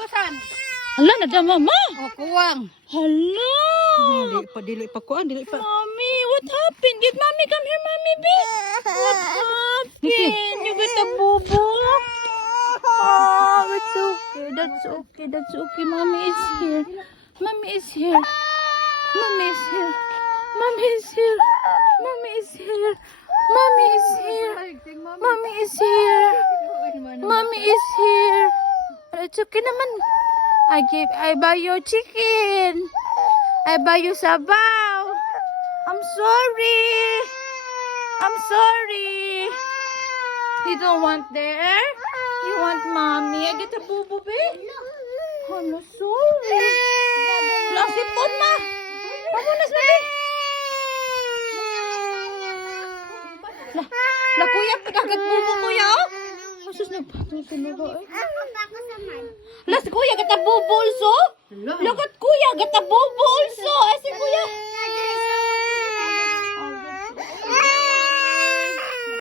Tiusan. Hala, nadama mo. Oh, kuwang. Hala. Dili pa kuan, dili pa. Mommy, what happened? Get mommy, come here, mommy, B. What happened? You got a boo-boo? Oh, it's okay. That's okay. That's okay. Mommy is here. Mommy is here. Mommy is here. Mommy is here. Mommy is here. Mommy is here. Mommy is here. Mommy is here. It's okay naman. I buy you chicken. I buy you sabaw. I'm sorry. I'm sorry. You don't want there? You want mommy? I get a boo-boo, babe? I'm sorry. Lasipon ma. Pamunas na, babe. La kuya, kagat boo-boo kuya, oh. Masus nagpatong sa lugo, eh. Las kuya, gata boo-boo also? Lagat kuya, gata boo-boo also. Ay, si kuya.